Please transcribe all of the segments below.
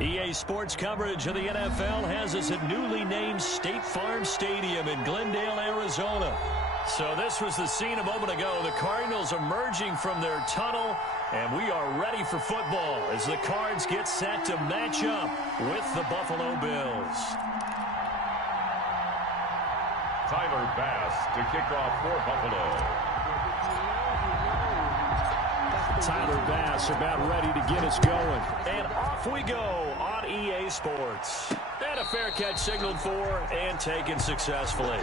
EA Sports coverage of the NFL has us at newly named State Farm Stadium in Glendale, Arizona. So this was the scene a moment ago. The Cardinals emerging from their tunnel, and we are ready for football as the Cards get set to match up with the Buffalo Bills. Tyler Bass to kick off for Buffalo. Tyler Bass about ready to get us going. And off we go on EA Sports. And a fair catch signaled for and taken successfully.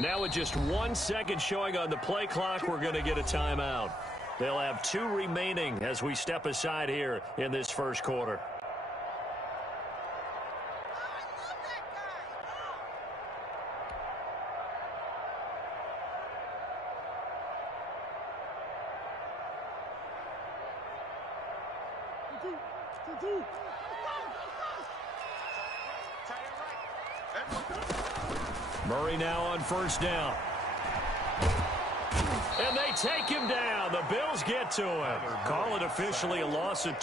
Now with just 1 second showing on the play clock, we're going to get a timeout. They'll have 2 remaining as we step aside here in this first quarter. Murray now on first down. And they take him down. The Bills get to him. Call it officially a loss of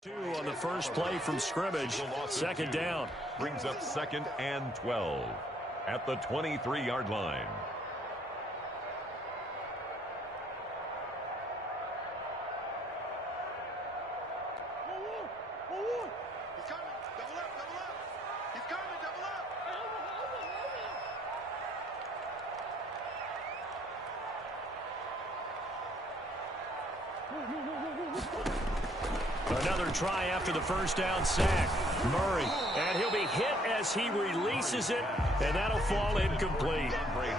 2. On the first play from scrimmage, second down. Brings up 2nd and 12 at the 23-yard line. He's coming. Double up, double up. He's coming, double up. Another try after the first down sack. Murray, and he'll be hit as he releases it, and that'll fall incomplete.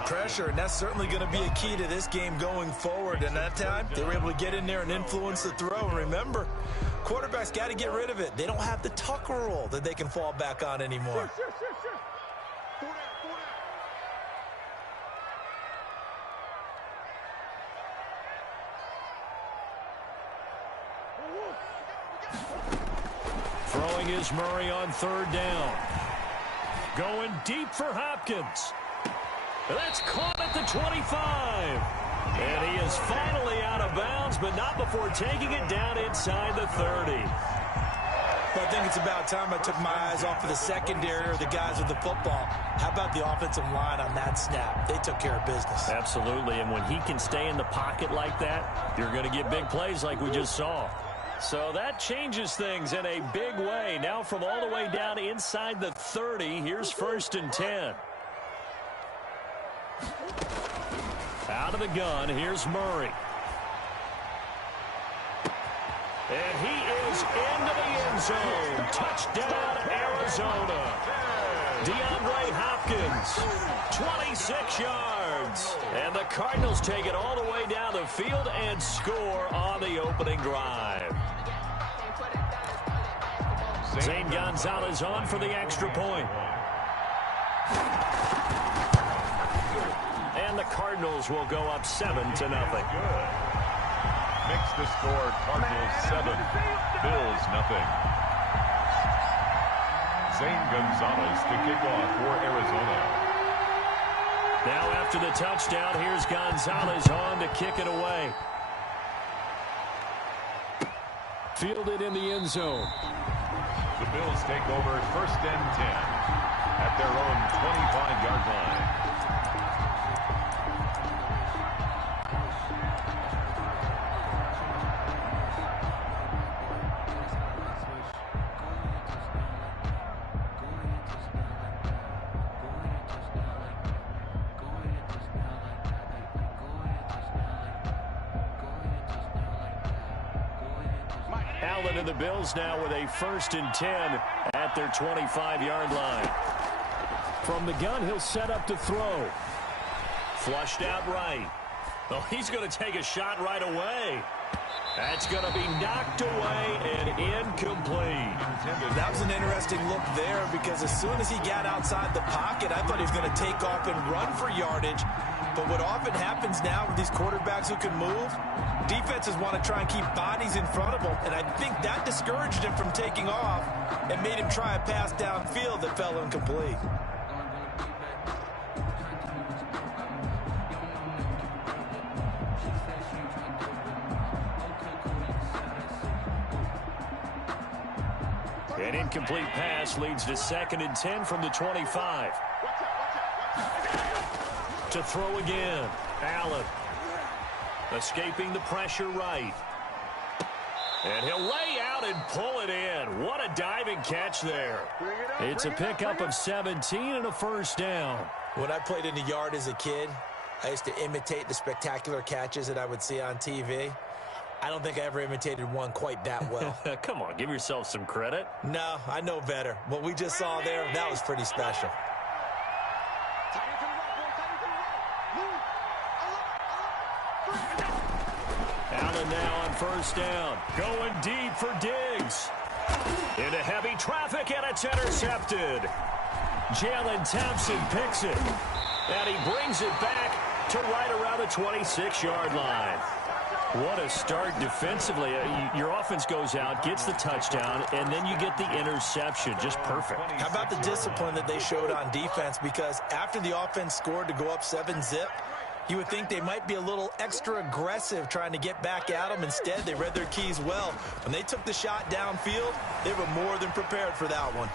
Pressure, and that's certainly going to be a key to this game going forward. And that time, they were able to get in there and influence the throw. And remember, quarterbacks got to get rid of it. They don't have the Tucker rule that they can fall back on anymore. Throwing is Murray on third down. Going deep for Hopkins. That's caught at the 25. And he is finally out of bounds, but not before taking it down inside the 30. I think it's about time I took my eyes off of the secondary or the guys with the football. How about the offensive line on that snap? They took care of business. Absolutely, and when he can stay in the pocket like that, you're going to get big plays like we just saw. So that changes things in a big way. Now from all the way down inside the 30, here's 1st and 10. Out of the gun, here's Murray. And he is into the end zone. Touchdown, Arizona. DeAndre Hopkins, 26 yards. And the Cardinals take it all the way down the field and score on the opening drive. Zane Gonzalez on for the extra point. And the Cardinals will go up 7-0. Makes the score Cardinals 7, Bills nothing. Zane Gonzalez to kick off for Arizona. Now after the touchdown, here's Gonzalez on to kick it away. Fielded in the end zone. The Bills take over 1st and 10 at their own 25-yard line. And the Bills now with a 1st and 10 at their 25-yard line. From the gun, he'll set up to throw. Flushed out right. Oh, he's going to take a shot right away. That's going to be knocked away and incomplete. That was an interesting look there because as soon as he got outside the pocket, I thought he was going to take off and run for yardage. But what often happens now with these quarterbacks who can move, defenses want to try and keep bodies in front of them. And I think that discouraged him from taking off and made him try a pass downfield that fell incomplete. An incomplete pass leads to 2nd and 10 from the 25. To throw again. Allen. Escaping the pressure right. And he'll lay out and pull it in. What a diving catch there. It's a pickup of 17 and a 1st down. When I played in the yard as a kid, I used to imitate the spectacular catches that I would see on TV. I don't think I ever imitated one quite that well. Come on, give yourself some credit. No, I know better. What we just saw there, that was pretty special. Allen now on 1st down. Going deep for Diggs. Into heavy traffic, and it's intercepted. Jalen Thompson picks it. And he brings it back to right around the 26-yard line. What a start defensively. Your offense goes out, gets the touchdown, and then you get the interception. Just perfect. How about the discipline that they showed on defense? Because after the offense scored to go up 7-zip, you would think they might be a little extra aggressive trying to get back at them. Instead, they read their keys well. When they took the shot downfield, they were more than prepared for that one.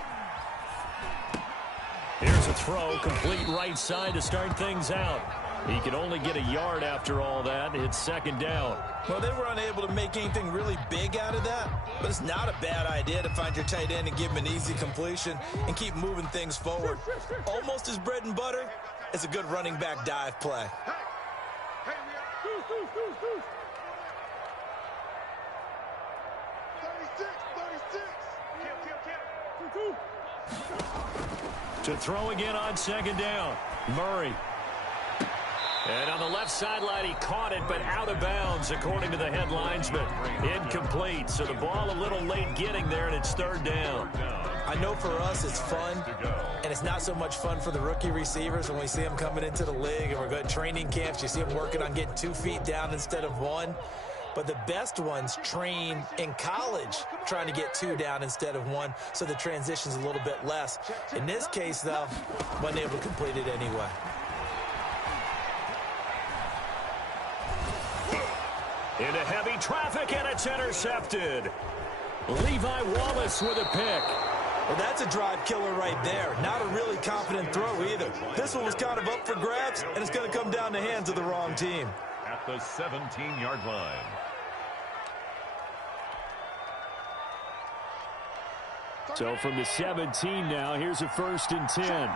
Here's a throw, complete right side to start things out. He could only get a yard after all that. It's 2nd down. Well, they were unable to make anything really big out of that, but it's not a bad idea to find your tight end and give him an easy completion and keep moving things forward. Almost as bread and butter as a good running back dive play. To throw again on second down. Murray. And on the left sideline, he caught it, but out of bounds, according to the head linesman. Incomplete, so the ball a little late getting there, and it's third down. I know for us it's fun, and it's not so much fun for the rookie receivers when we see them coming into the league, and we're going to training camps. You see them working on getting 2 feet down instead of 1. But the best ones train in college trying to get 2 down instead of 1, so the transition's a little bit less. In this case, though, wasn't able to complete it anyway. Into heavy traffic, and it's intercepted. Levi Wallace with a pick. Well, that's a drive killer right there. Not a really confident throw either. This one was kind of up for grabs, and it's going to come down the hands of the wrong team. At the 17-yard line. So from the 17 now, here's a 1st and 10.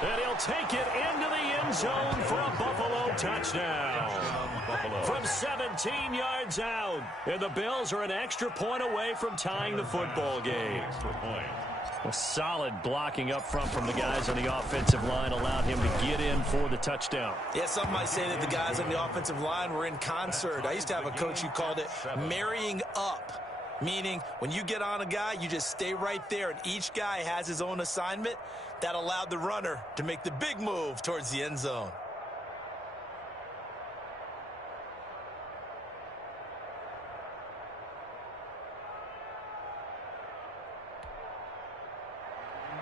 And he'll take it into the end zone for a Buffalo touchdown. From 17 yards out. And the Bills are an extra point away from tying the football game. A solid blocking up front from the guys on the offensive line allowed him to get in for the touchdown. Yeah, some might say that the guys on the offensive line were in concert. I used to have a coach who called it marrying up. Meaning, when you get on a guy, you just stay right there, and each guy has his own assignment. That allowed the runner to make the big move towards the end zone.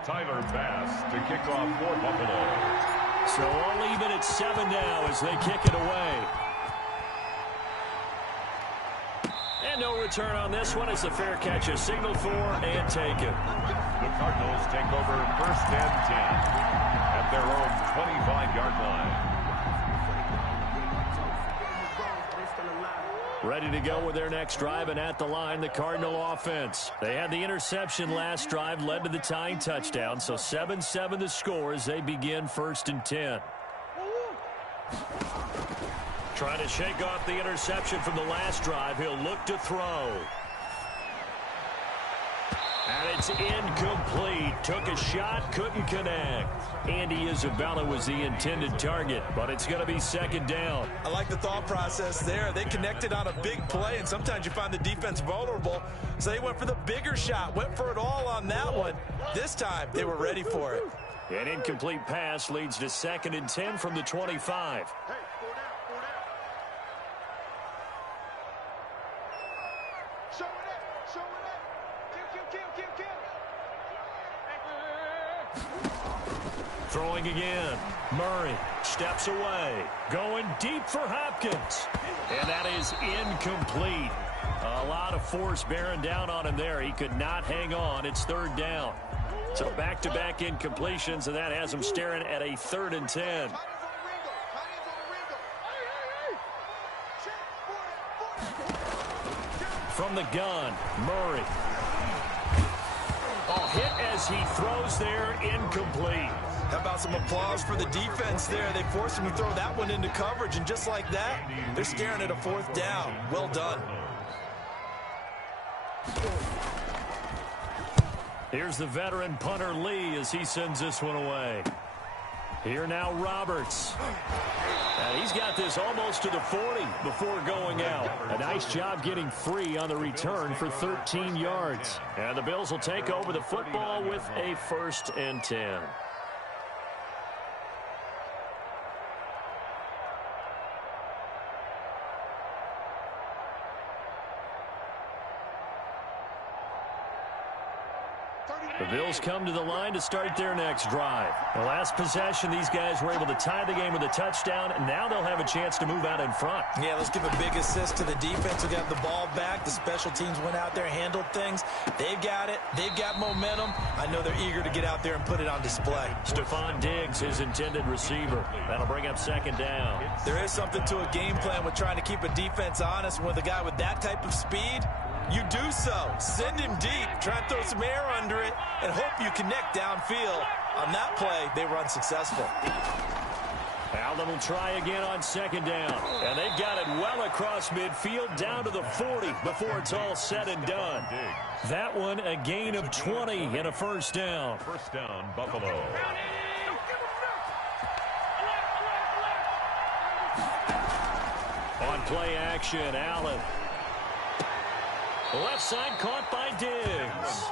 Tyler Bass to kick off for Buffalo. So all even at 7 now as they kick it away. And no return on this one. It's a fair catch, a signal for, and taken. The Cardinals take over 1st and 10 at their own 25-yard line. Ready to go with their next drive, and at the line, the Cardinal offense. They had the interception last drive, led to the tying touchdown, so 7-7 the score as they begin 1st and 10. Trying to shake off the interception from the last drive. He'll look to throw. And it's incomplete. Took a shot, couldn't connect. Andy Isabella was the intended target, but it's going to be 2nd down. I like the thought process there. They connected on a big play, and sometimes you find the defense vulnerable. So they went for the bigger shot, went for it all on that one. This time, they were ready for it. An incomplete pass leads to 2nd and 10 from the 25. Throwing again. Murray steps away. Going deep for Hopkins. And that is incomplete. A lot of force bearing down on him there. He could not hang on. It's 3rd down. So back-to-back incompletions, and that has him staring at a 3rd and 10. From the gun, Murray. Oh, hit as he throws there, incomplete. How about some applause for the defense there? They forced him to throw that one into coverage, and just like that, they're staring at a 4th down. Well done. Here's the veteran punter Lee as he sends this one away. Here now Roberts. And he's got this almost to the 40 before going out. A nice job getting free on the return for 13 yards. And the Bills will take over the football with a 1st and 10. The Bills come to the line to start their next drive. The last possession, these guys were able to tie the game with a touchdown, and now they'll have a chance to move out in front. Yeah, let's give a big assist to the defense who got the ball back. The special teams went out there, handled things. They've got it. They've got momentum. I know they're eager to get out there and put it on display. Stephon Diggs, his intended receiver. That'll bring up 2nd down. There is something to a game plan with trying to keep a defense honest. With a guy with that type of speed, you do so. Send him deep. Try and throw some air under it and hope you connect downfield. On that play, they were unsuccessful. Allen will try again on second down. And they've got it well across midfield down to the 40 before it's all said and done. That one a gain of 20 and a first down. First down, Buffalo. On play action, Allen. Left side caught by Diggs.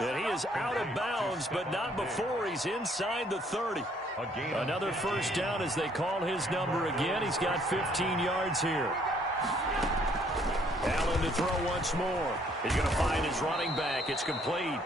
And he is out of bounds, but not before he's inside the 30. Another first down as they call his number again. He's got 15 yards here. Allen to throw once more. He's going to find his running back. It's complete.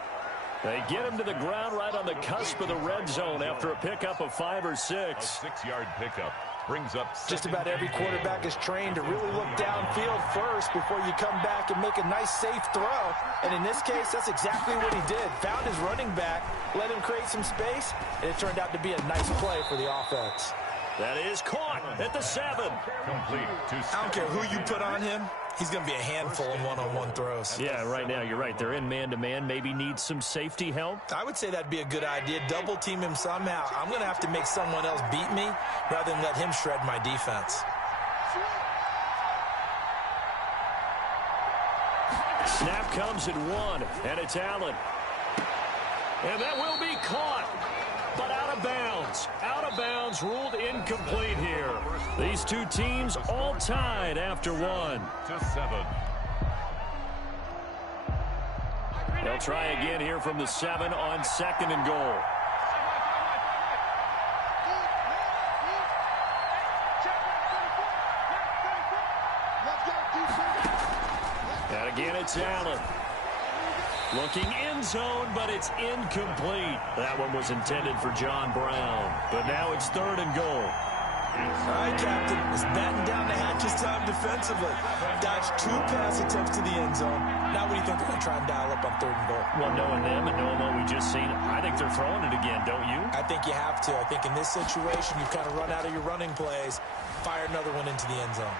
They get him to the ground right on the cusp of the red zone after a pickup of 5 or 6. A 6-yard pickup brings up. Just about every quarterback is trained to really look downfield first before you come back and make a nice, safe throw. And in this case, that's exactly what he did. Found his running back, let him create some space, and it turned out to be a nice play for the offense. That is caught at the 7. Complete to I don't care who you put on him. He's going to be a handful in one-on-one throws. Yeah, right now, you're right. They're in man-to-man. Maybe need some safety help. I would say that'd be a good idea. Double team him somehow. I'm going to have to make someone else beat me rather than let him shred my defense. Snap comes at 1, and it's Allen. And that will be caught, but out of bounds. Out of bounds, ruled incomplete here. These two teams all tied after 1. to 7. They'll try again here from the 7 on second and goal. And again, it's Allen. Looking end zone, but it's incomplete. That one was intended for John Brown. But now it's 3rd and goal. All right, Captain. It's batting down the hatches time defensively. Dodged 2 pass attempts to the end zone. Now what do you think they're going to try and dial up on 3rd and goal? Well, knowing them and knowing what we just seen, I think they're throwing it again, don't you? I think you have to. I think in this situation, you've kind of run out of your running plays. Fire another one into the end zone.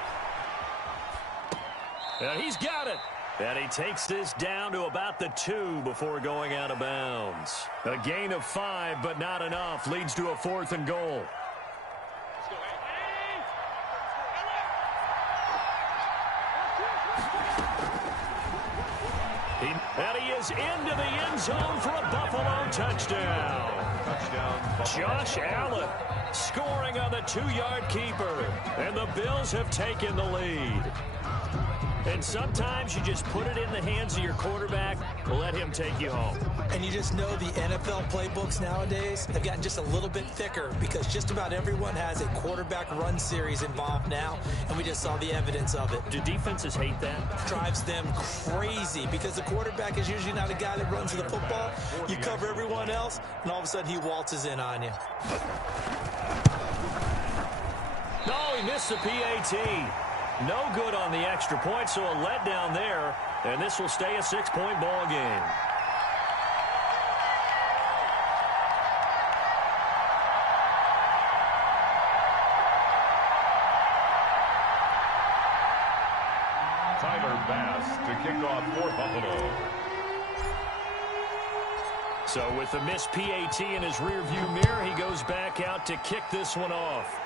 And he's got it. And he takes this down to about the 2 before going out of bounds. A gain of 5, but not enough. Leads to a 4th and goal. And he is into the end zone for a Buffalo touchdown. Josh Allen scoring on the 2-yard keeper. And the Bills have taken the lead. And sometimes you just put it in the hands of your quarterback, let him take you home. And you just know the NFL playbooks nowadays have gotten just a little bit thicker because just about everyone has a quarterback run series involved now, and we just saw the evidence of it. Do defenses hate that? Drives them crazy because the quarterback is usually not a guy that runs the football. You cover everyone else, and all of a sudden he waltzes in on you. No, he missed the PAT. No good on the extra point, so a letdown there, and this will stay a 6-point ball game. Tyler Bass to kick off for Buffalo. So with the missed PAT in his rearview mirror, he goes back out to kick this one off.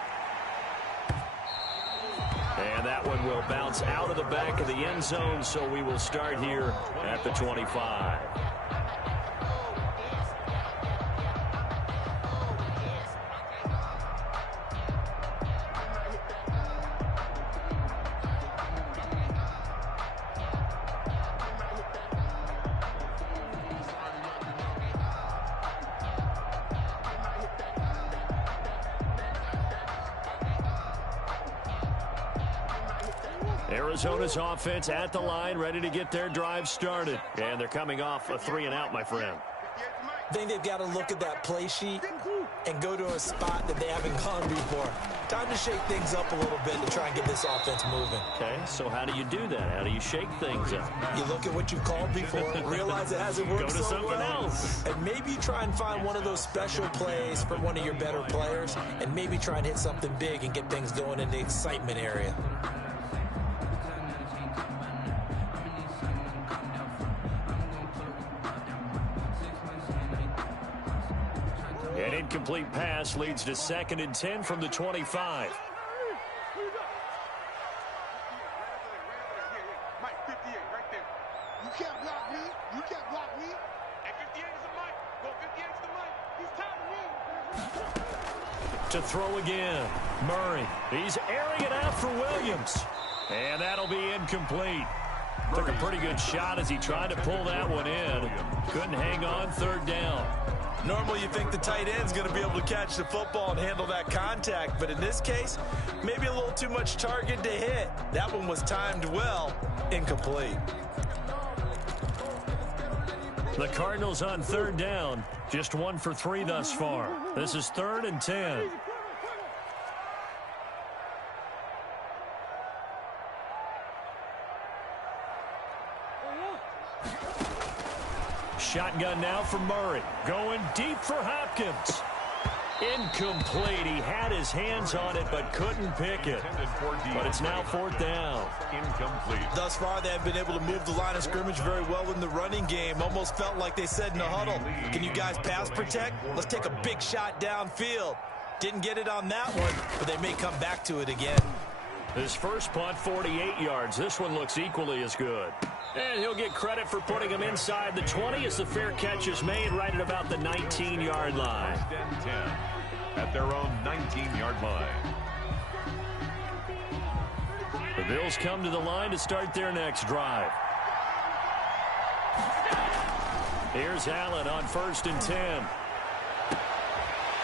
And that one will bounce out of the back of the end zone, so we will start here at the 25. Arizona's offense at the line, ready to get their drive started. And they're coming off a 3-and-out, my friend. I think they've got to look at that play sheet and go to a spot that they haven't gone before. Time to shake things up a little bit to try and get this offense moving. Okay, so how do you do that? How do you shake things up? You look at what you've called before, realize it hasn't worked Go to so something well, else. and maybe try and find one of those special plays from one of your better players, and maybe try and hit something big and get things going in the excitement area. An incomplete pass leads to 2nd and 10 from the 25. Mike, 58, right there. You can't block me. You can't block me. And 58 is the Mike. Go 58 is the Mike. He's tired of me. To throw again. Murray. He's airing it out for Williams. And that'll be incomplete. Took a pretty good shot as he tried to pull that one in. Couldn't hang on, 3rd down. Normally you think the tight end's going to be able to catch the football and handle that contact, but in this case, maybe a little too much target to hit. That one was timed well, incomplete. The Cardinals on 3rd down, just 1 for 3 thus far. This is 3rd and 10. Shotgun now for Murray. Going deep for Hopkins. Incomplete. He had his hands on it but couldn't pick it. But it's now 4th down. Incomplete. Thus far, they have been able to move the line of scrimmage very well in the running game. Almost felt like they said in the huddle, can you guys pass protect? Let's take a big shot downfield. Didn't get it on that one, but they may come back to it again. His first punt, 48 yards. This one looks equally as good. And he'll get credit for putting him inside the 20 as the fair catch is made right at about the 19-yard line. 1st and 10 at their own 19-yard line. The Bills come to the line to start their next drive. Here's Allen on 1st and 10.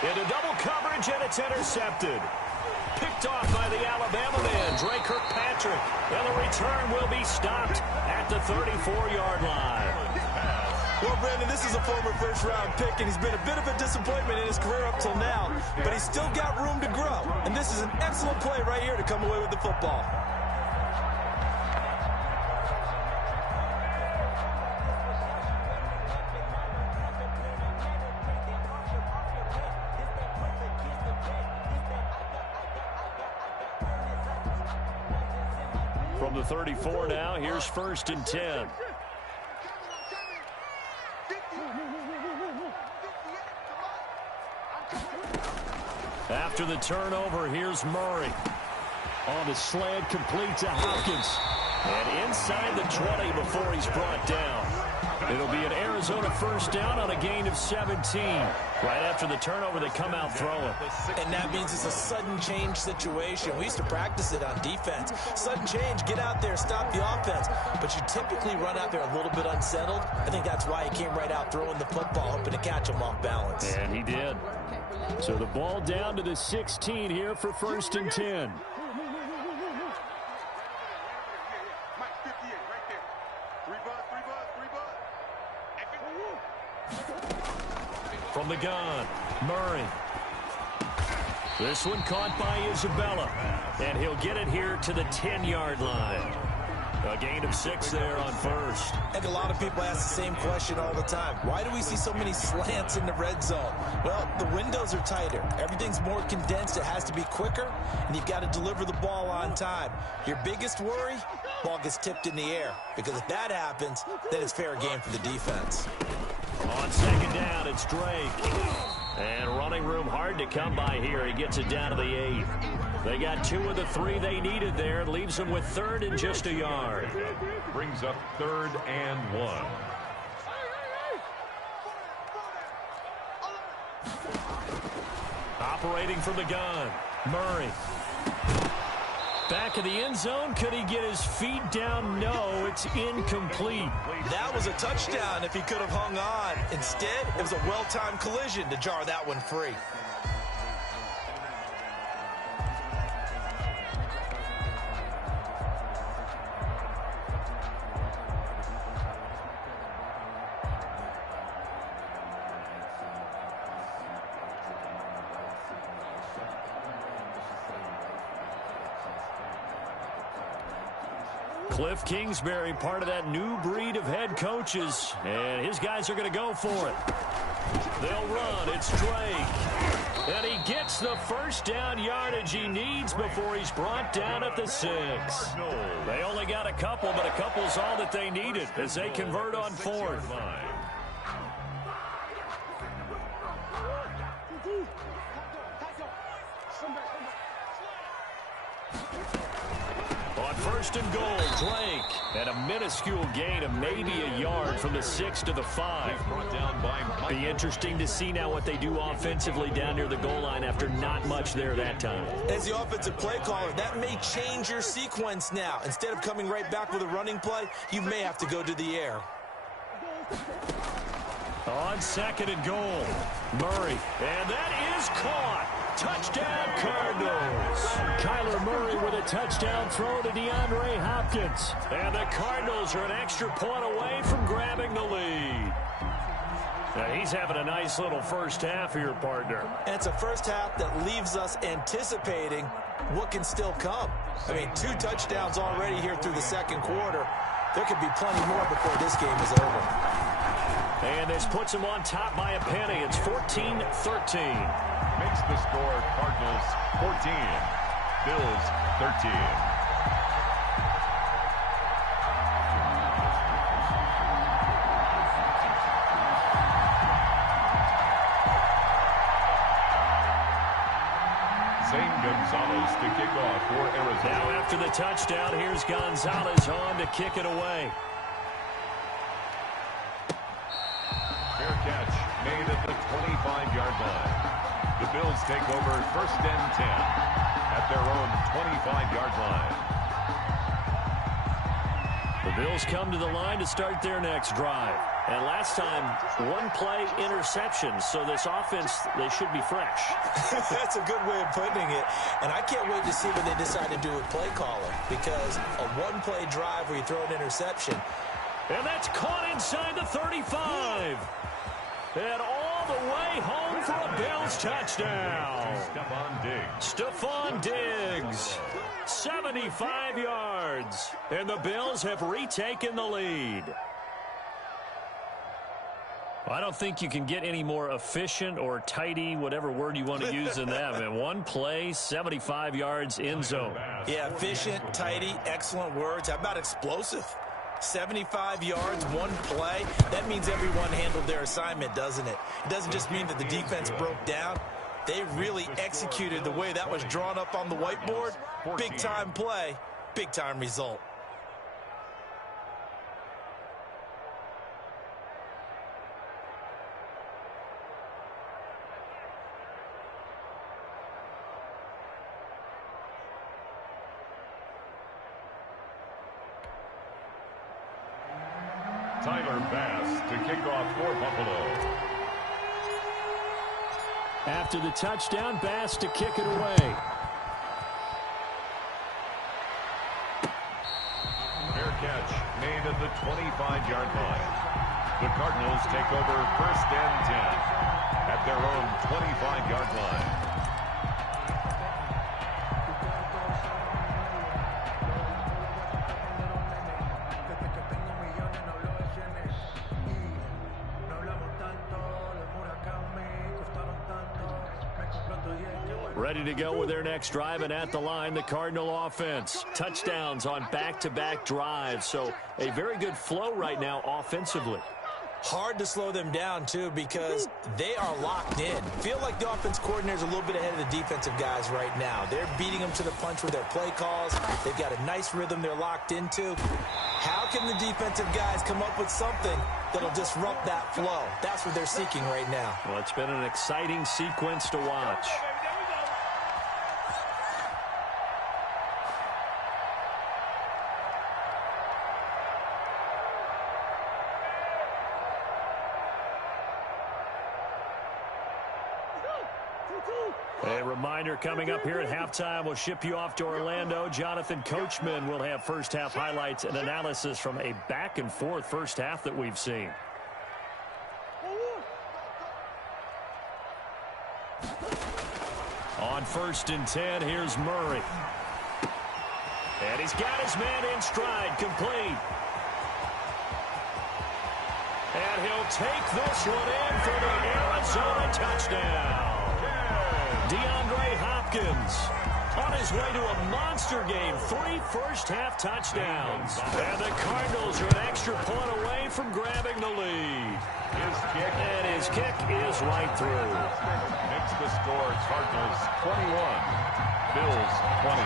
Into double coverage, and it's intercepted. Picked off by the Alabama man, Dre Kirkpatrick. And the return will be stopped at the 34-yard line. Well, Brandon, this is a former first-round pick, and he's been a bit of a disappointment in his career up till now. But he's still got room to grow. And this is an excellent play right here to come away with the football. From the 34 now, here's 1st and 10. After the turnover, here's Murray. On the slant, complete to Hopkins. And inside the 20 before he's brought down. It'll be an Arizona 1st down on a gain of 17. Right after the turnover, they come out throwing. And that means it's a sudden change situation. We used to practice it on defense. Sudden change, get out there, stop the offense. But you typically run out there a little bit unsettled. I think that's why he came right out throwing the football, hoping to catch him off balance. And he did. So the ball down to the 16 here for 1st and 10. Mike, 58, right there. 3 bud. From the gun, Murray. This one caught by Isabella. And he'll get it here to the 10-yard line. A gain of 6 there on 1st. I think a lot of people ask the same question all the time. Why do we see so many slants in the red zone? Well, the windows are tighter. Everything's more condensed. It has to be quicker, and you've got to deliver the ball on time. Your biggest worry, ball gets tipped in the air. Because if that happens, then it's fair game for the defense. On 2nd down, it's Drake. And running room hard to come by here. He gets it down to the 8. They got 2 of the 3 they needed there. Leaves them with 3rd and just a yard. Brings up 3rd and 1. Operating from the gun, Murray. Back of the end zone. Could he get his feet down? No, it's incomplete. That was a touchdown if he could have hung on. Instead, it was a well-timed collision to jar that one free. Cliff Kingsbury, part of that new breed of head coaches, and his guys are going to go for it. They'll run. It's Drake. And he gets the 1st down yardage he needs before he's brought down at the 6. They only got a couple, but a couple's all that they needed as they convert on 4th. first and goal. Blake. And a minuscule gain of maybe a yard from the 6 to the 5. Brought down by Mike. Be interesting to see now what they do offensively down near the goal line after not much there that time. As the offensive play caller, that may change your sequence now. Instead of coming right back with a running play, you may have to go to the air. On second and goal, Murray. And that is caught. Touchdown, Cardinals. Kyler Murray with a touchdown throw to DeAndre Hopkins. And the Cardinals are an extra point away from grabbing the lead. Now, he's having a nice little first half here, partner. And it's a first half that leaves us anticipating what can still come. I mean, 2 touchdowns already here through the second quarter. There could be plenty more before this game is over. And this puts him on top by a penny. It's 14-13. Makes the score Cardinals 14, Bills 13. Gonzalez to kick off for Arizona. Now after the touchdown, here's Gonzalez on to kick it away. Fair catch made at the 25-yard line. The Bills take over first and 10 at their own 25-yard line. The Bills come to the line to start their next drive. And last time, 1-play interception. So this offense, they should be fresh. That's a good way of putting it. And I can't wait to see what they decide to do with play calling. Because a 1-play drive where you throw an interception. And that's caught inside the 35. And all the way home for a Bills touchdown. Stephon Diggs. 75 yards. And the Bills have retaken the lead. I don't think you can get any more efficient or tidy, whatever word you want to use in that. Man, 1 play, 75 yards, end zone. Yeah, efficient, tidy, excellent words. How about explosive? 75 yards, 1 play. That means everyone handled their assignment, doesn't it? It doesn't just mean that the defense broke down. They really executed the way that was drawn up on the whiteboard. Big-time play, big-time result. Tyler Bass to kick off for Buffalo. After the touchdown, Bass to kick it away. Fair catch made at the 25-yard line. The Cardinals take over first and 10 at their own 25-yard line. Ready to go with their next drive, and at the line, the Cardinal offense. Touchdowns on back-to-back drives, so a very good flow right now offensively. Hard to slow them down, too, because they are locked in. Feel like the offense coordinator is a little bit ahead of the defensive guys right now. They're beating them to the punch with their play calls. They've got a nice rhythm they're locked into. How can the defensive guys come up with something that'll disrupt that flow? That's what they're seeking right now. Well, it's been an exciting sequence to watch. A reminder coming up here at halftime, we'll ship you off to Orlando. Jonathan Coachman will have first half highlights and analysis from a back and forth first half that we've seen. On first and 10, here's Murray. And he's got his man in stride, complete. And he'll take this one in for the Arizona touchdown. DeAndre Hopkins on his way to a monster game. 3 first-half touchdowns. And the Cardinals are an extra point away from grabbing the lead. And his kick is right through. Makes the score Cardinals 21, Bills 20.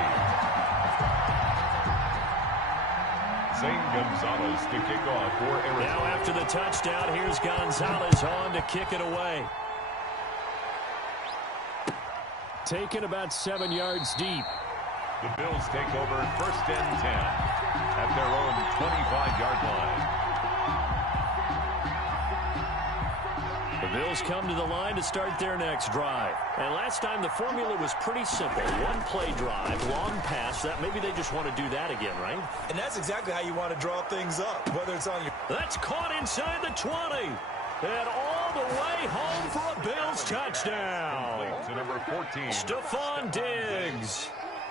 Zane Gonzalez to kick off for Arizona. Now after the touchdown, here's Gonzalez on to kick it away. Taken about 7 yards deep. The Bills take over 1st and 10 at their own 25-yard line. The Bills come to the line to start their next drive. And last time the formula was pretty simple. One play drive, long pass. That maybe they just want to do that again, right? And that's exactly how you want to draw things up, whether it's on your... That's caught inside the 20. And all the way home for a Bills touchdown. To number 14. Stephon Diggs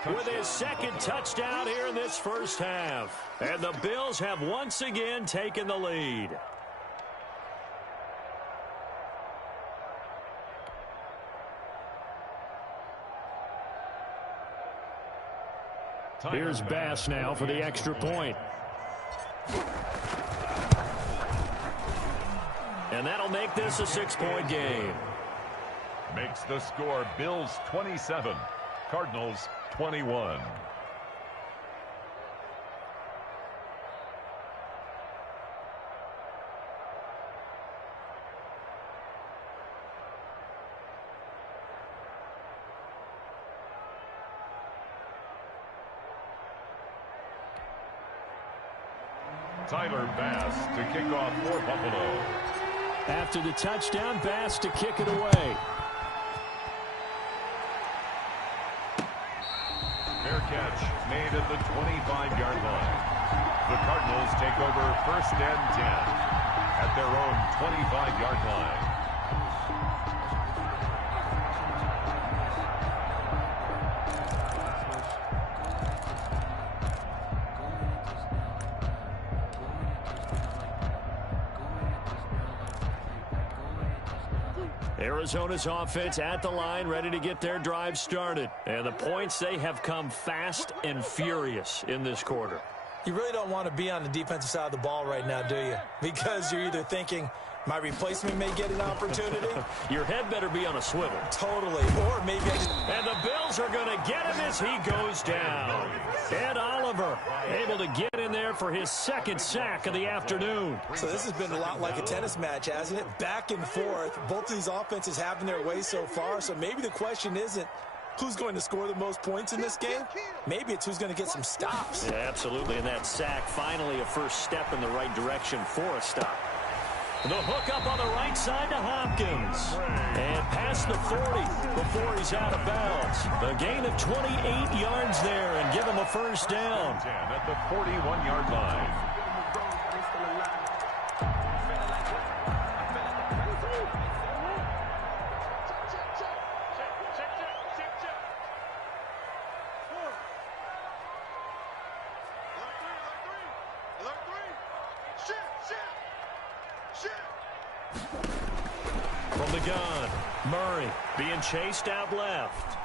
with his second touchdown here in this first half. And the Bills have once again taken the lead. Here's Bass now for the extra point. And that'll make this a 6-point game. Makes the score Bills 27, Cardinals 21. Tyler Bass to kick off for Buffalo. After the touchdown, Bass to kick it away. Fair catch made at the 25-yard line. The Cardinals take over 1st and 10 at their own 25-yard line. Arizona's offense at the line, ready to get their drive started. And the points, they have come fast and furious in this quarter. You really don't want to be on the defensive side of the ball right now, do you? Because you're either thinking, my replacement may get an opportunity. Your head better be on a swivel. Totally. Or maybe I just... And the Bills are going to get him as he goes down. Ed Oliver able to get in there for his second sack of the afternoon. So this has been a lot like a tennis match, hasn't it? Back and forth. Both of these offenses having their way so far. So maybe the question isn't who's going to score the most points in this game. Maybe it's who's going to get some stops. Yeah, absolutely. And that sack, finally a first step in the right direction for a stop. The hook up on the right side to Hopkins. And past the 40 before he's out of bounds. A gain of 28 yards there and give him a first down. 10 at the 41-yard line. From the gun, Murray being chased out left.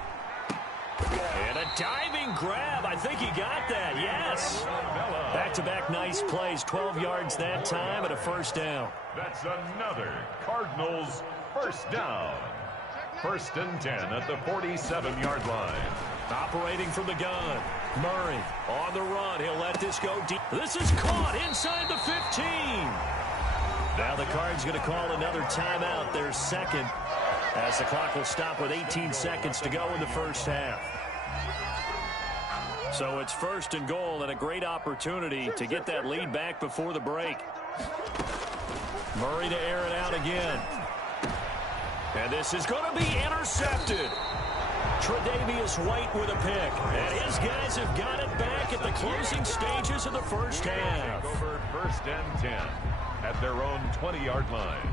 And a diving grab. I think he got that. Yes. Back-to-back nice plays. 12 yards that time and a first down. That's another Cardinals first down. 1st and 10 at the 47-yard line. Operating from the gun. Murray on the run. He'll let this go deep. This is caught inside the 15. Now the Cards going to call another timeout, their second, as the clock will stop with 18 seconds to go in the first half. So it's 1st and goal and a great opportunity to get that lead back before the break. Murray to air it out again. And this is going to be intercepted. Tre'Davious White with a pick. And his guys have got it back at the closing stages of the first half. Over 1st and 10 at their own 20-yard line.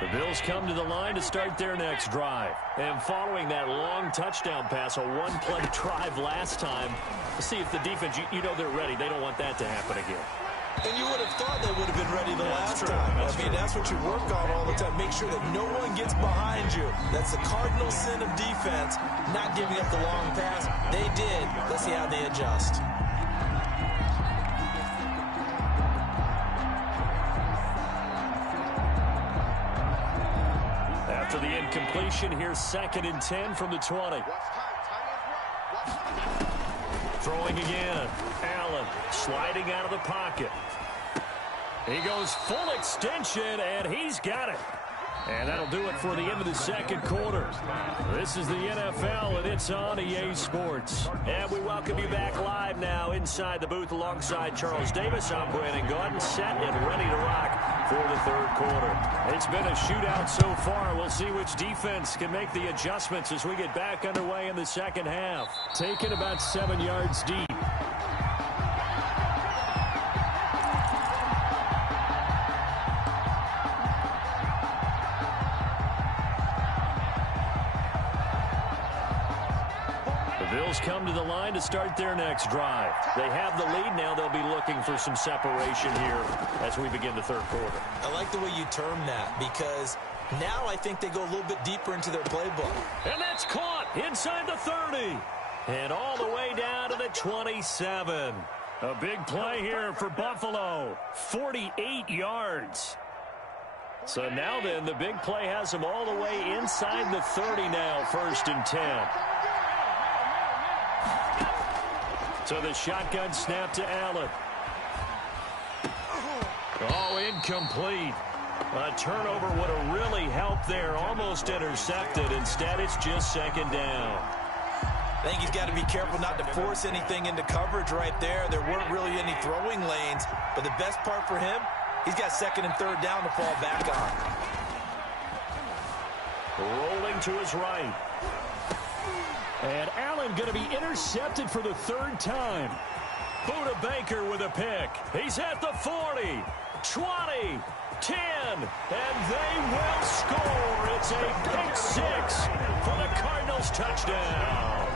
The Bills come to the line to start their next drive. And following that long touchdown pass, a one-play drive last time, let's see if the defense, you know they're ready. They don't want that to happen again. And you would have thought they would have been ready the last time. I mean, that's what you work on all the time. Make sure that no one gets behind you. That's the cardinal sin of defense, not giving up the long pass. They did. Let's see how they adjust. After the incompletion, here's 2nd and 10 from the 20. Throwing again. Allen sliding out of the pocket. He goes full extension, and he's got it. And that'll do it for the end of the 2nd quarter. This is the NFL, and it's on EA Sports. And we welcome you back live now inside the booth alongside Charles Davis. I'm Brandon Gordon, set and ready to rock for the 3rd quarter. It's been a shootout so far. We'll see which defense can make the adjustments as we get back underway in the 2nd half. Taken about 7 yards deep. Bills come to the line to start their next drive. They have the lead. Now they'll be looking for some separation here as we begin the 3rd quarter. I like the way you term that because now I think they go a little bit deeper into their playbook. And that's caught inside the 30. And all the way down to the 27. A big play here for Buffalo. 48 yards. So now then, the big play has them all the way inside the 30 now, 1st and 10. So the shotgun snap to Allen. Oh, incomplete. A turnover would have really helped there. Almost intercepted. Instead, it's just 2nd down. I think he's got to be careful not to force anything into coverage right there. There weren't really any throwing lanes. But the best part for him, he's got 2nd and 3rd down to fall back on. Rolling to his right. And Allen going to be intercepted for the 3rd time. Buda Baker with a pick. He's at the 40, 20, 10, and they will score. It's a pick 6 for the Cardinals touchdown.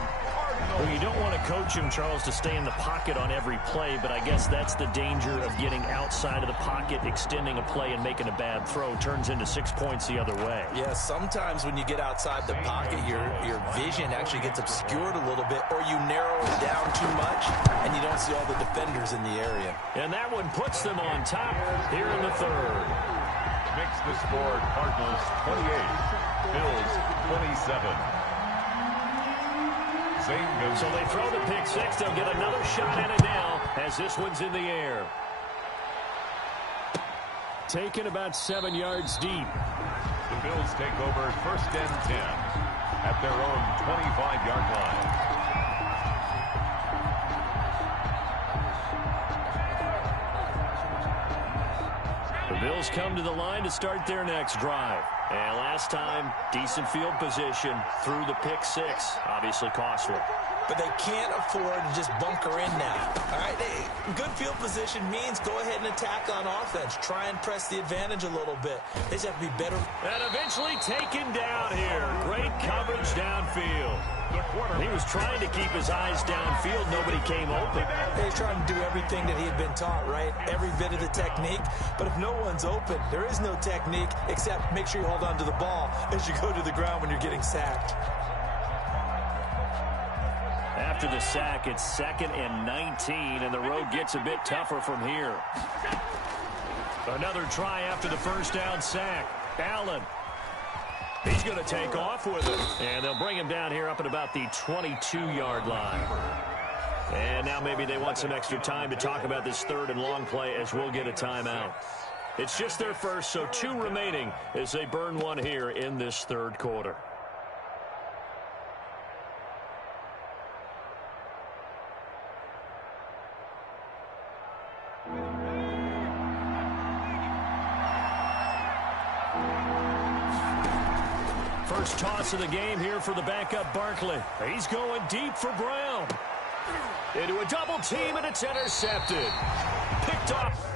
Well, you don't want to coach him, Charles, to stay in the pocket on every play, but I guess that's the danger of getting outside of the pocket, extending a play, and making a bad throw. Turns into 6 points the other way. Yeah, sometimes when you get outside the pocket, your vision actually gets obscured a little bit, or you narrow it down too much, and you don't see all the defenders in the area. And that one puts them on top here in the 3rd. Makes the score Cardinals 28, Bills 27. So they throw the pick 6. They'll get another shot at it now as this one's in the air. Taken about 7 yards deep. The Bills take over 1st and 10 at their own 25-yard line. The Bills come to the line to start their next drive. And last time, decent field position through the pick 6. Obviously costly. But they can't afford to just bunker in now. All right, good field position means go ahead and attack on offense. Try and press the advantage a little bit. They just have to be better. And eventually taken down here. Great coverage downfield. He was trying to keep his eyes downfield. Nobody came open. He's trying to do everything that he had been taught, right? Every bit of the technique. But if no one's open, there is no technique except make sure you hold on to the ball as you go to the ground when you're getting sacked. After the sack, it's 2nd and 19, and the road gets a bit tougher from here. Another try after the 1st down sack. Allen. He's going to take off with it. And they'll bring him down here up at about the 22-yard line. And now maybe they want some extra time to talk about this 3rd and long play as we'll get a timeout. It's just their first, so 2 remaining as they burn one here in this 3rd quarter. First toss of the game here for the backup Barkley. He's going deep for Brown. Into a double team, and it's intercepted. Picked off.